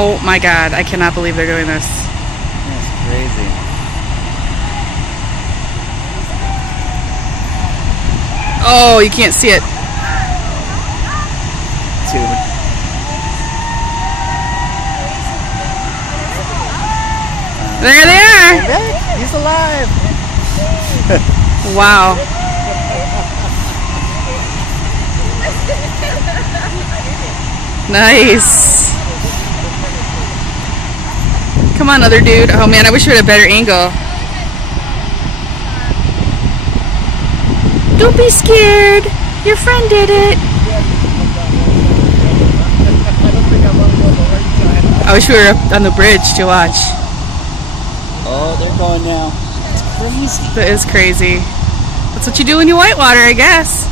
Oh my god, I cannot believe they're doing this. That's crazy. Oh, you can't see it. There they are! He's alive! Wow. Nice. Come on, other dude. Oh man, I wish we had a better angle. Don't be scared. Your friend did it. I wish we were up on the bridge to watch. Oh, they're going now. It's crazy. That is crazy. That's what you do when you whitewater, I guess.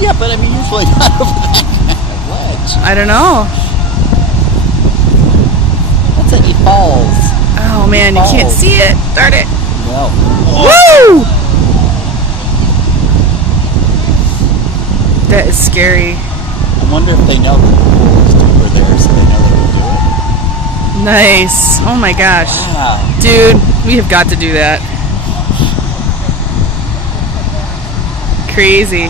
Yeah, but I mean, usually not over that kind of ledge. I don't know. That's any falls. Oh man, you can't see it. Darn it. No. Woo! That is scary. I wonder if they know that the pool is deeper there, so they know they will do it. Nice. Oh my gosh. Wow. Dude, we have got to do that. Crazy.